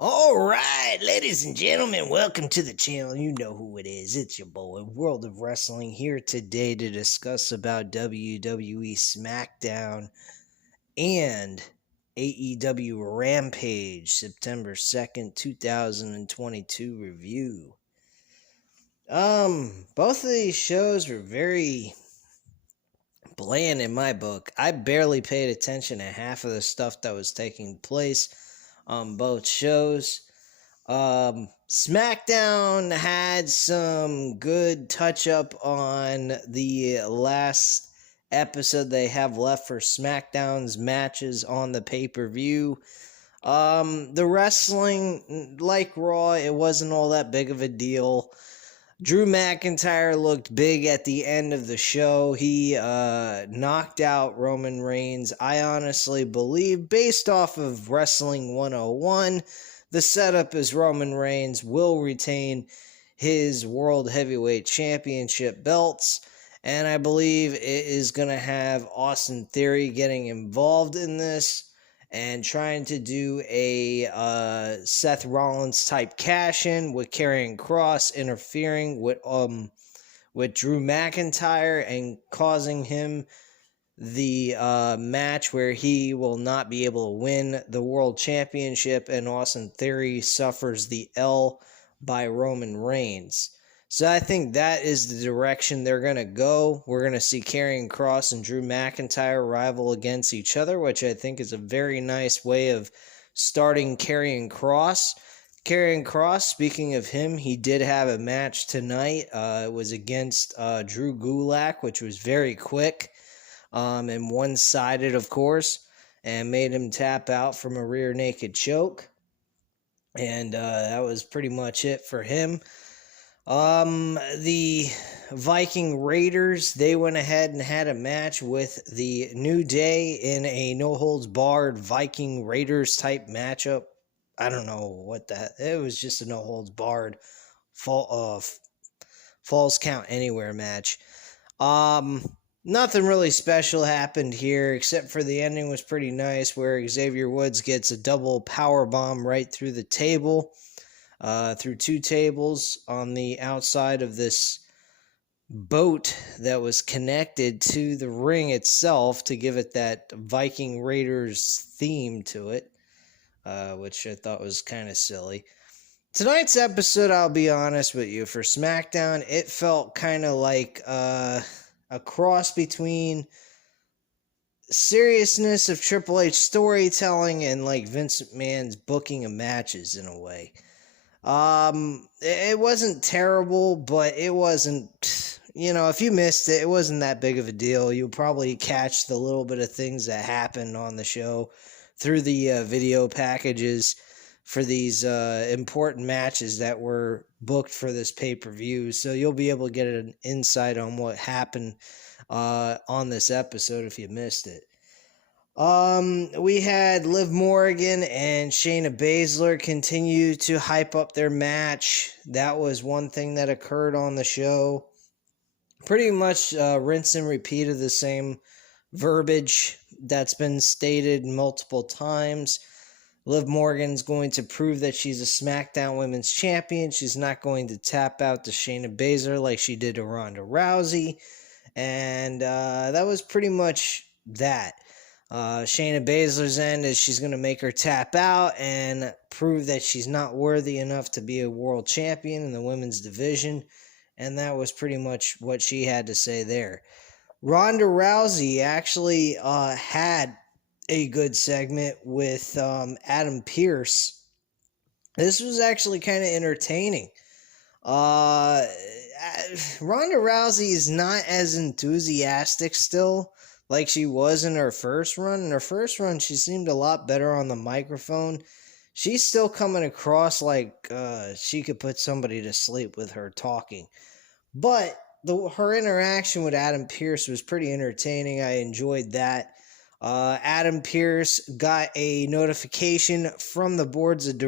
All right, ladies and gentlemen, welcome to the channel. You know who it is. It's your boy, World of Wrestling, here today to discuss about WWE SmackDown and AEW Rampage, September 2nd, 2022 review. Both of these shows were very bland in my book. I barely paid attention to half of the stuff that was taking place on both shows. SmackDown had some good touch up on the last episode they have left for SmackDown's matches on the pay-per-view. The wrestling, like Raw, it wasn't all that big of a deal. Drew McIntyre looked big at the end of the show. He knocked out Roman Reigns. I honestly believe, based off of Wrestling 101, the setup is Roman Reigns will retain his World Heavyweight Championship belts. And I believe it is going to have Austin Theory getting involved in this and trying to do a Seth Rollins type cash-in with Karrion Kross interfering with Drew McIntyre and causing him the match where he will not be able to win the World Championship, and Austin Theory suffers the L by Roman Reigns. So I think that is the direction they're going to go. We're going to see Karrion Kross and Drew McIntyre rival against each other, which I think is a very nice way of starting Karrion Kross. Karrion Kross, speaking of him, he did have a match tonight. It was against Drew Gulak, which was very quick and one-sided, of course, and made him tap out from a rear naked choke. And that was pretty much it for him. The Viking Raiders, they went ahead and had a match with the New Day in a no-holds-barred Viking Raiders type matchup. I don't know what that, it was just a no-holds-barred falls count anywhere match. Nothing really special happened here, except for the ending was pretty nice, where Xavier Woods gets a double power bomb right through the table. Through two tables on the outside of this boat that was connected to the ring itself to give it that Viking Raiders theme to it, which I thought was kind of silly. Tonight's episode, I'll be honest with you, for SmackDown, it felt kind of like a cross between seriousness of Triple H storytelling and like Vince McMahon's booking of matches in a way. It wasn't terrible, but it wasn't, if you missed it, it wasn't that big of a deal. You'll probably catch the little bit of things that happened on the show through the video packages for these important matches that were booked for this pay-per-view. So you'll be able to get an insight on what happened on this episode if you missed it. We had Liv Morgan and Shayna Baszler continue to hype up their match. That was one thing that occurred on the show. Pretty much rinse and repeat of the same verbiage that's been stated multiple times. Liv Morgan's going to prove that she's a SmackDown Women's Champion. She's not going to tap out to Shayna Baszler like she did to Ronda Rousey. And that was pretty much that. Shayna Baszler's end is she's going to make her tap out and prove that she's not worthy enough to be a world champion in the women's division. And that was pretty much what she had to say there. Ronda Rousey actually had a good segment with Adam Pearce. This was actually kind of entertaining. Ronda Rousey is not as enthusiastic still like she was in her first run. In her first run, she seemed a lot better on the microphone. She's still coming across like she could put somebody to sleep with her talking. But her interaction with Adam Pearce was pretty entertaining. I enjoyed that. Adam Pearce got a notification from the board of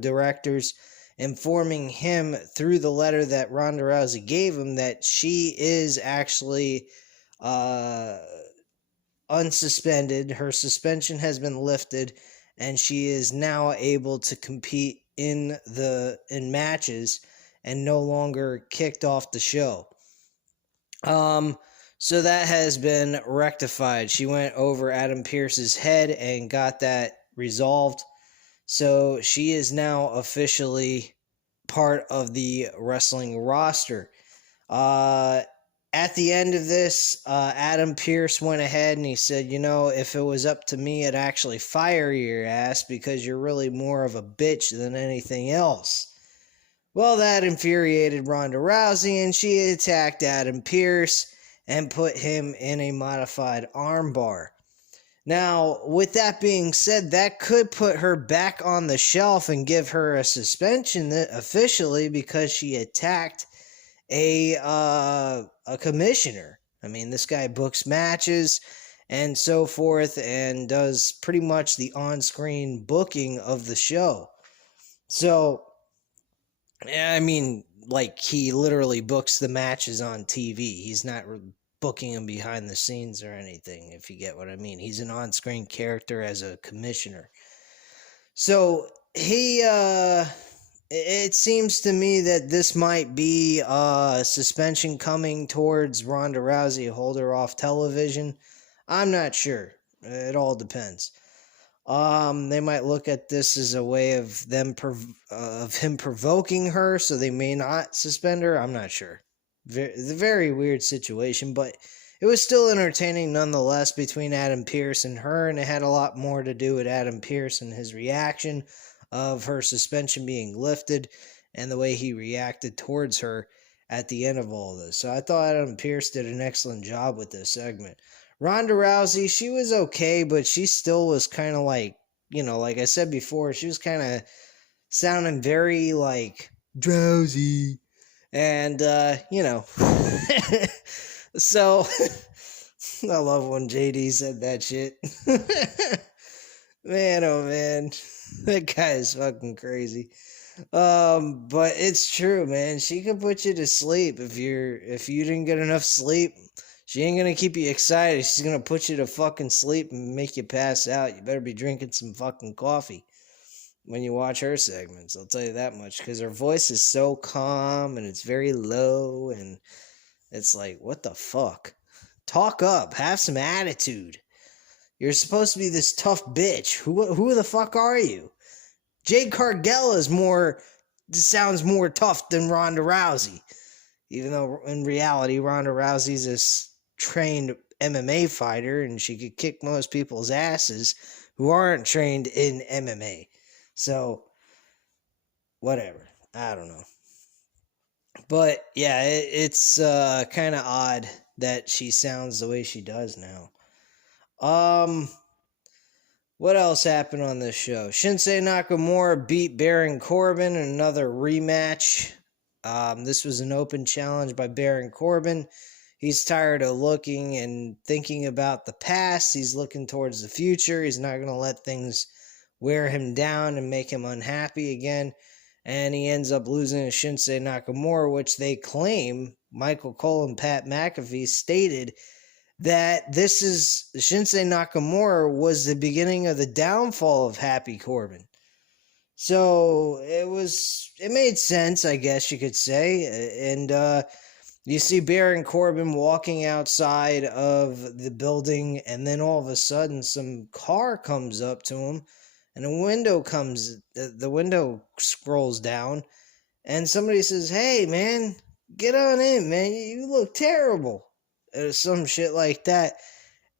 directors, informing him through the letter that Ronda Rousey gave him that she is actually unsuspended. Her suspension has been lifted, and she is now able to compete in matches and no longer kicked off the show. So that has been rectified. She went over Adam Pearce's head and got that resolved. So she is now officially part of the wrestling roster. At the end of this, Adam Pearce went ahead and he said, if it was up to me, I'd actually fire your ass because you're really more of a bitch than anything else. Well, that infuriated Ronda Rousey, and she attacked Adam Pearce and put him in a modified armbar. Now, with that being said, that could put her back on the shelf and give her a suspension officially because she attacked a commissioner. I mean, this guy books matches and so forth and does pretty much the on-screen booking of the show. So, I mean, like, he literally books the matches on TV. He's not booking them behind the scenes or anything, if you get what I mean. He's an on-screen character as a commissioner. So, it seems to me that this might be suspension coming towards Ronda Rousey, hold her off television. I'm not sure. It all depends. They might look at this as a way of him provoking her, so they may not suspend her. I'm not sure. It's a very weird situation, but it was still entertaining nonetheless between Adam Pearce and her, and it had a lot more to do with Adam Pearce and his reaction of her suspension being lifted and the way he reacted towards her at the end of all this. So I thought Adam Pearce did an excellent job with this segment. Ronda Rousey, she was okay, but she still was kind of like, like I said before, she was kind of sounding very, like, drowsy. And, so, I love when JD said that shit. Man, oh man, that guy is fucking crazy. But it's true, man. She can put you to sleep if you didn't get enough sleep. She ain't gonna keep you excited. She's gonna put you to fucking sleep and make you pass out. You better be drinking some fucking coffee when you watch her segments. I'll tell you that much, because her voice is so calm and it's very low, and it's like, what the fuck? Talk up. Have some attitude. You're supposed to be this tough bitch. Who the fuck are you? Jade Cargill sounds more tough than Ronda Rousey. Even though in reality, Ronda Rousey's a trained MMA fighter and she could kick most people's asses who aren't trained in MMA. So, whatever. I don't know. But, yeah, it's kind of odd that she sounds the way she does now. What else happened on this show? Shinsuke Nakamura beat Baron Corbin in another rematch. This was an open challenge by Baron Corbin. He's tired of looking and thinking about the past. He's looking towards the future. He's not going to let things wear him down and make him unhappy again. And he ends up losing to Shinsuke Nakamura, which they claim, Michael Cole and Pat McAfee stated, that this is Shinsuke Nakamura was the beginning of the downfall of Happy Corbin. So it made sense, I guess you could say. And you see Baron Corbin walking outside of the building, and then all of a sudden some car comes up to him, and the window scrolls down, and somebody says, "Hey man, get on in, man. You look terrible." Or some shit like that.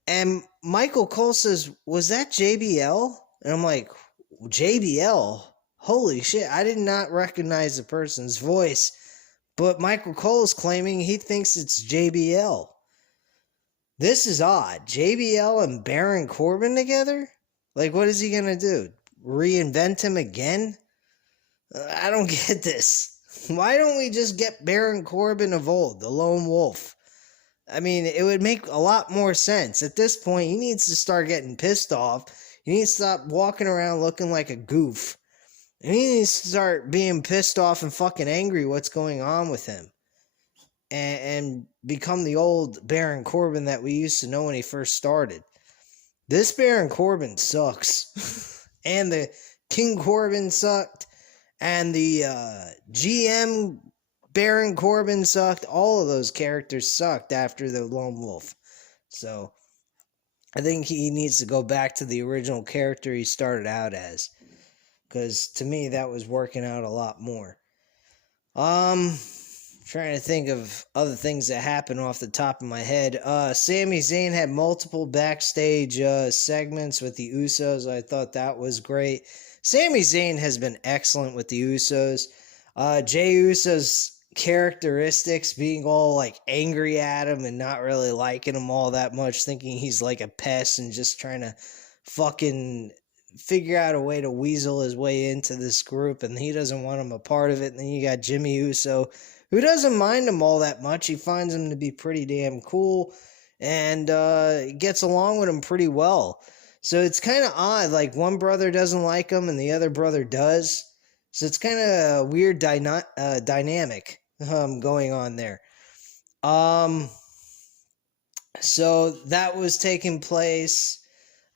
And Michael Cole says, "Was that JBL?" And I'm like, JBL? Holy shit, I did not recognize the person's voice. But Michael Cole's claiming he thinks it's JBL. This is odd. JBL and Baron Corbin together? Like, what is he gonna do? Reinvent him again? I don't get this. Why don't we just get Baron Corbin of old, the lone wolf? I mean, it would make a lot more sense. At this point, he needs to start getting pissed off. He needs to stop walking around looking like a goof. And he needs to start being pissed off and fucking angry what's going on with him. And become the old Baron Corbin that we used to know when he first started. This Baron Corbin sucks. and the King Corbin sucked, and the GM Baron Corbin sucked. All of those characters sucked after the Lone Wolf. So I think he needs to go back to the original character he started out as, because to me that was working out a lot more. Trying to think of other things that happened off the top of my head. Sami Zayn had multiple backstage segments with the Usos. I thought that was great. Sami Zayn has been excellent with the Usos. Jey Uso's characteristics, being all like angry at him and not really liking him all that much, thinking he's like a pest and just trying to fucking figure out a way to weasel his way into this group, and he doesn't want him a part of it. And then you got Jimmy Uso, who doesn't mind him all that much. He finds him to be pretty damn cool and gets along with him pretty well. So it's kind of odd. Like, one brother doesn't like him and the other brother does. So it's kind of a weird dynamic going on there. So that was taking place.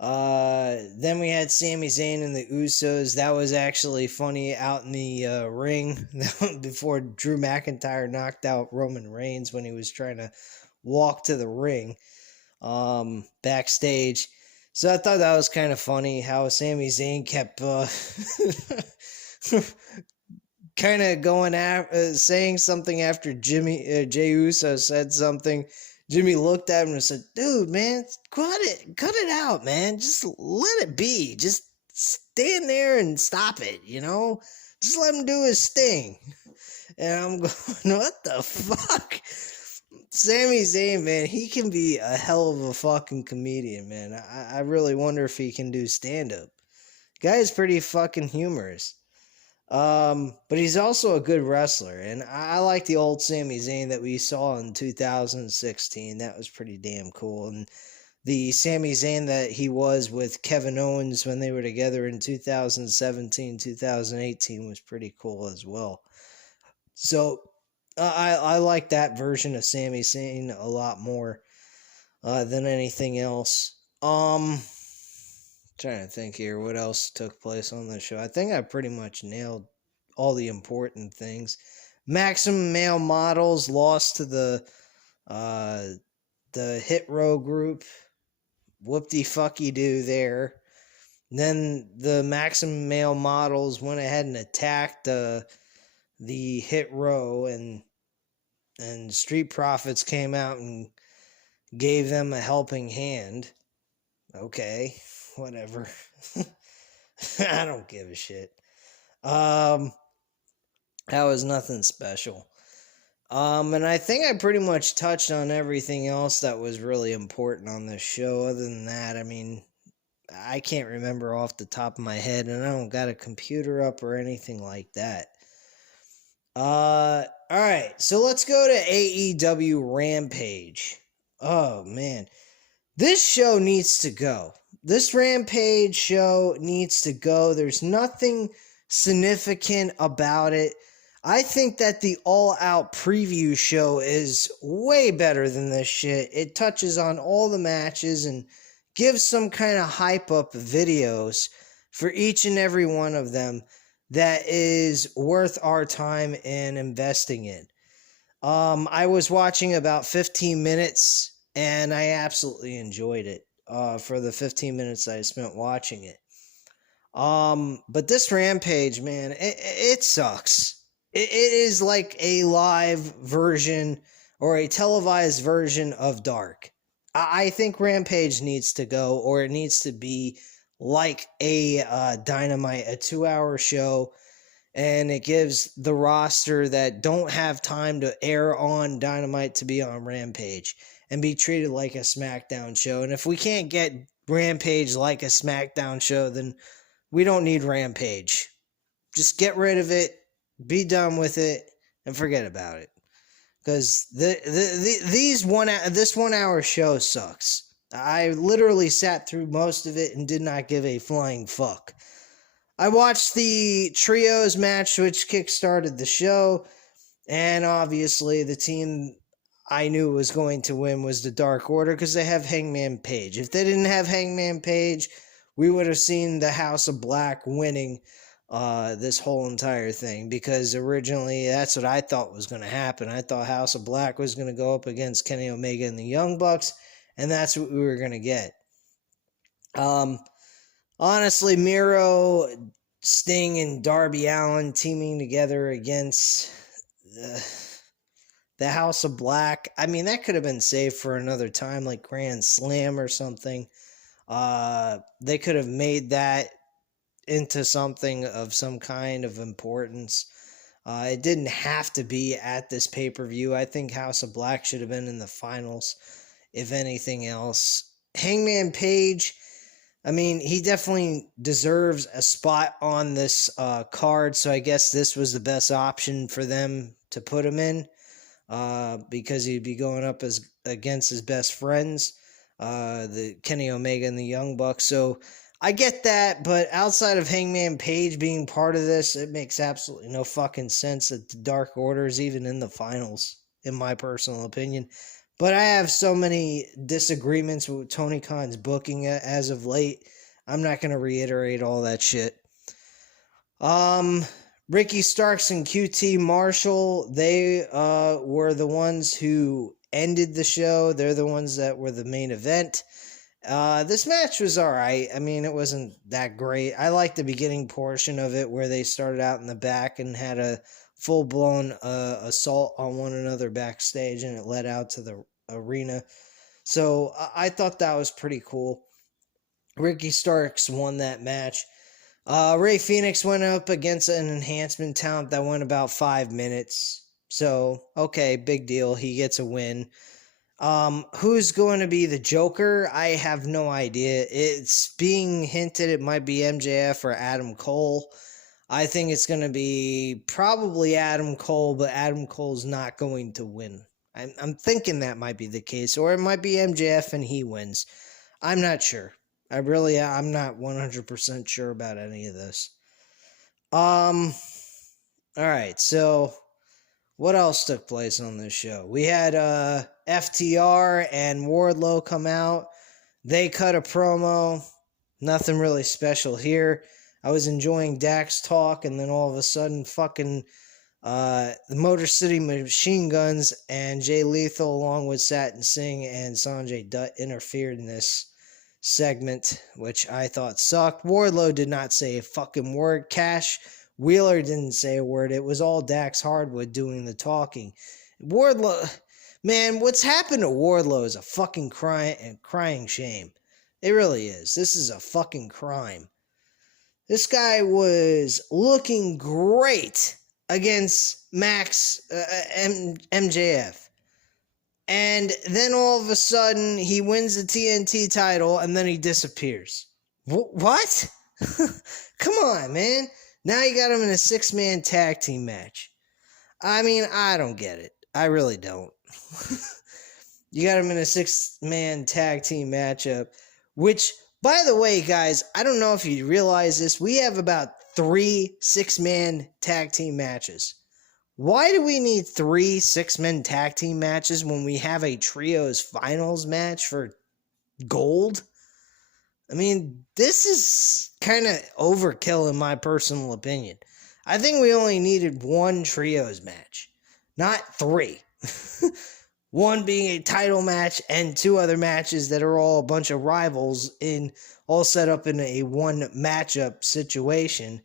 Then we had Sami Zayn and the Usos. That was actually funny out in the ring before Drew McIntyre knocked out Roman Reigns when he was trying to walk to the ring backstage. So I thought that was kind of funny how Sami Zayn kept kind of going after saying something after Jey Uso said something. Jimmy looked at him and said, "Dude, man, cut it out, man. Just let it be. Just stand there and stop it, you know? Just let him do his thing." And I'm going, what the fuck? Sami Zayn, man, he can be a hell of a fucking comedian, man. I really wonder if he can do stand-up. Guy's pretty fucking humorous. But he's also a good wrestler, and I like the old Sami Zayn that we saw in 2016. That was pretty damn cool. And the Sami Zayn that he was with Kevin Owens when they were together in 2017, 2018 was pretty cool as well. So I like that version of Sami Zayn a lot more than anything else. Trying to think here what else took place on the show. I think I pretty much nailed all the important things. Maximum Male Models lost to the Hit Row group. Whoop-de-fucky-do there. Then the Maximum Male Models went ahead and attacked the Hit Row, and Street Profits came out and gave them a helping hand. Okay, whatever. I don't give a shit. That was nothing special. And I think I pretty much touched on everything else that was really important on this show. Other than that, I mean, I can't remember off the top of my head, and I don't got a computer up or anything like that. Alright, so let's go to AEW Rampage. Oh, man. This show needs to go. This Rampage show needs to go. There's nothing significant about it. I think that the all-out preview show is way better than this shit. It touches on all the matches and gives some kind of hype-up videos for each and every one of them that is worth our time in investing in. I was watching about 15 minutes, and I absolutely enjoyed it for the 15 minutes I spent watching it. But this Rampage, man, it sucks. It is like a live version or a televised version of Dark. I think Rampage needs to go, or it needs to be like a Dynamite, a 2-hour show, and it gives the roster that don't have time to air on Dynamite to be on Rampage and be treated like a SmackDown show. And if we can't get Rampage like a SmackDown show, then we don't need Rampage. Just get rid of it, be done with it, and forget about it. Because this 1 hour show sucks. I literally sat through most of it and did not give a flying fuck. I watched the trios match, which kickstarted the show, and obviously the team I knew was going to win was the Dark Order, because they have Hangman Page. If they didn't have Hangman Page, we would have seen the House of Black winning this whole entire thing, because originally that's what I thought was going to happen. I thought House of Black was going to go up against Kenny Omega and the Young Bucks, and that's what we were going to get. Honestly, Miro, Sting, and Darby Allin teaming together against the House of Black, I mean, that could have been saved for another time, like Grand Slam or something. They could have made that into something of some kind of importance. It didn't have to be at this pay-per-view. I think House of Black should have been in the finals, if anything else. Hangman Page, I mean, he definitely deserves a spot on this card, so I guess this was the best option for them to put him in, because he'd be going up against his best friends, the Kenny Omega and the Young Bucks. So I get that, but outside of Hangman Page being part of this, it makes absolutely no fucking sense that the Dark Order is even in the finals, in my personal opinion. But I have so many disagreements with Tony Khan's booking as of late. I'm not going to reiterate all that shit. Ricky Starks and QT Marshall, they were the ones who ended the show. They're the ones that were the main event. This match was alright. I mean, it wasn't that great. I liked the beginning portion of it where they started out in the back and had a full-blown assault on one another backstage, and it led out to the arena. So I thought that was pretty cool. Ricky Starks won that match. Ray Phoenix went up against an enhancement talent that went about 5 minutes. So, okay, big deal. He gets a win. Who's going to be the Joker? I have no idea. It's being hinted it might be MJF or Adam Cole. I think it's going to be probably Adam Cole, but Adam Cole's not going to win. I'm thinking that might be the case, or it might be MJF and he wins. I'm not sure. I'm not 100% sure about any of this. Alright, so what else took place on this show? We had FTR and Wardlow come out. They cut a promo. Nothing really special here. I was enjoying Dak's talk, and then all of a sudden, fucking the Motor City Machine Guns and Jay Lethal, along with Satin Singh and Sanjay Dutt, interfered in this segment, which I thought sucked. Wardlow did not say a fucking word. Cash Wheeler didn't say a word. It was all Dax Hardwood doing the talking. Wardlow, man, what's happened to Wardlow is a fucking crying shame. It really is. This is a fucking crime. This guy was looking great against MJF. And then all of a sudden, he wins the TNT title, and then he disappears. What? Come on, man. Now you got him in a 6-man tag team match. I mean, I don't get it. I really don't. You got him in a 6-man tag team matchup, which, by the way, guys, I don't know if you realize this. We have about 3 6-man tag team matches. Why do we need 3 6-man tag team matches when we have a trios finals match for gold? I mean, this is kind of overkill in my personal opinion. I think we only needed 1 trios match, not 3. 1 being a title match and 2 other matches that are all a bunch of rivals all set up in a 1 matchup situation,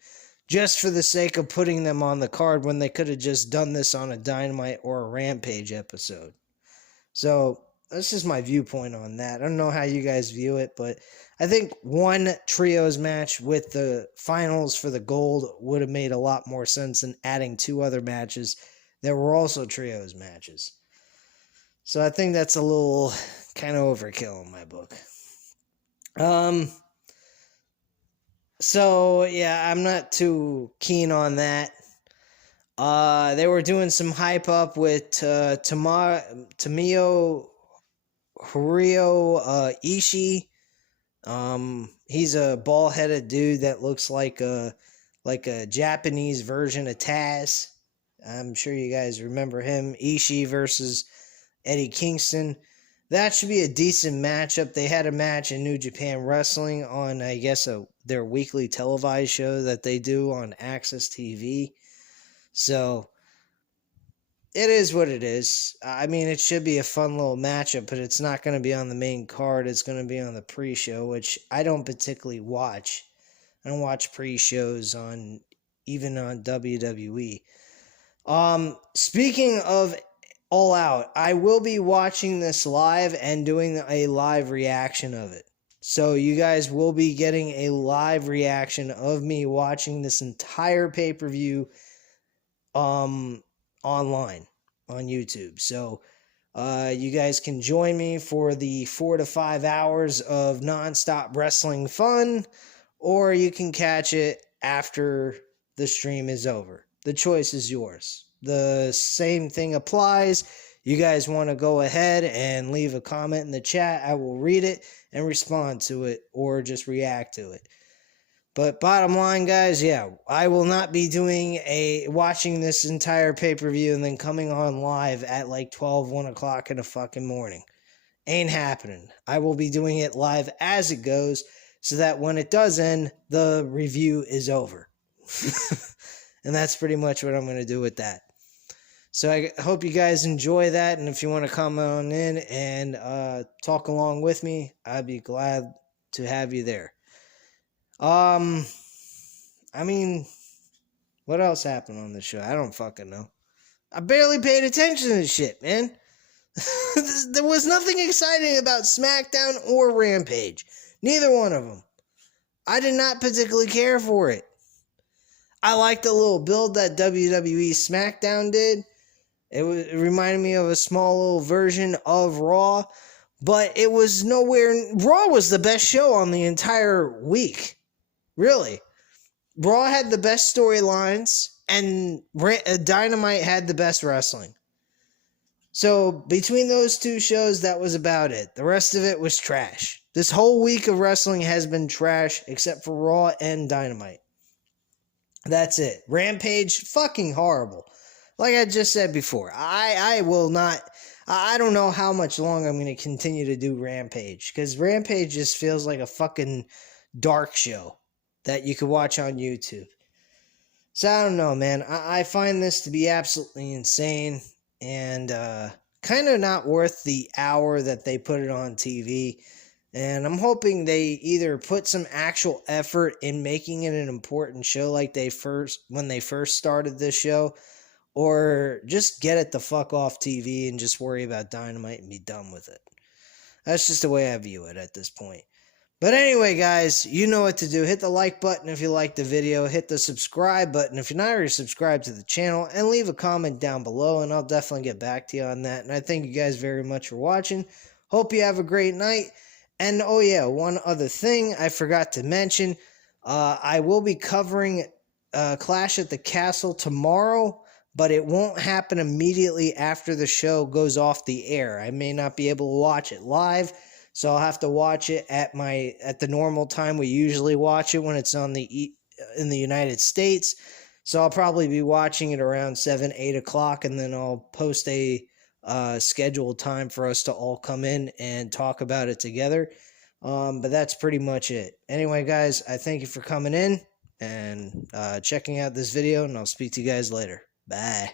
just for the sake of putting them on the card when they could have just done this on a Dynamite or a Rampage episode. So, that's just my viewpoint on that. I don't know how you guys view it, but I think 1 trios match with the finals for the gold would have made a lot more sense than adding 2 other matches that were also trios matches. So I think that's a little kind of overkill in my book. So, yeah, I'm not too keen on that. They were doing some hype up with Tomoyo Hiroyo Ishii. He's a bald-headed dude that looks like a Japanese version of Taz. I'm sure you guys remember him. Ishii versus Eddie Kingston. that should be a decent matchup. They had a match in New Japan Wrestling on, I guess, their weekly televised show that they do on Access TV. So it is what it is. I mean, it should be a fun little matchup, but it's not going to be on the main card. It's going to be on the pre-show, which I don't particularly watch. I don't watch pre-shows even on WWE. Speaking of All Out, I will be watching this live and doing a live reaction of it. So you guys will be getting a live reaction of me watching this entire pay-per-view online on YouTube. So you guys can join me for the 4 to 5 hours of nonstop wrestling fun, or you can catch it after the stream is over. The choice is yours. The same thing applies. You guys want to go ahead and leave a comment in the chat. I will read it and respond to it, or just react to it. But bottom line, guys, yeah, I will not be watching this entire pay-per-view and then coming on live at like 12, 1 o'clock in the fucking morning. Ain't happening. I will be doing it live as it goes, so that when it does end, the review is over. And that's pretty much what I'm going to do with that. So I hope you guys enjoy that, and if you want to come on in and talk along with me, I'd be glad to have you there. I mean, what else happened on the show? I don't fucking know. I barely paid attention to this shit, man. There was nothing exciting about SmackDown or Rampage. Neither one of them. I did not particularly care for it. I liked the little build that WWE SmackDown did. It reminded me of a small little version of Raw, but it was nowhere. Raw was the best show on the entire week. Really. Raw had the best storylines, and Dynamite had the best wrestling. So, between those two shows, that was about it. The rest of it was trash. This whole week of wrestling has been trash, except for Raw and Dynamite. That's it. Rampage, fucking horrible. Like I just said before, I will not... I don't know how much longer I'm going to continue to do Rampage, because Rampage just feels like a fucking dark show that you could watch on YouTube. So I don't know, man. I find this to be absolutely insane, and kind of not worth the hour that they put it on TV. And I'm hoping they either put some actual effort in making it an important show like when they first started this show, or just get it the fuck off TV and just worry about Dynamite and be done with it. That's just the way I view it at this point. But anyway, guys, you know what to do. Hit the like button if you liked the video. Hit the subscribe button if you're not already subscribed to the channel. And leave a comment down below, and I'll definitely get back to you on that. And I thank you guys very much for watching. Hope you have a great night. And, oh yeah, one other thing I forgot to mention. I will be covering Clash at the Castle tomorrow, but it won't happen immediately after the show goes off the air. I may not be able to watch it live, so I'll have to watch it at the normal time we usually watch it when it's on in the United States. So I'll probably be watching it around 7, 8 o'clock, and then I'll post a scheduled time for us to all come in and talk about it together. But that's pretty much it. Anyway, guys, I thank you for coming in and checking out this video, and I'll speak to you guys later. Bye.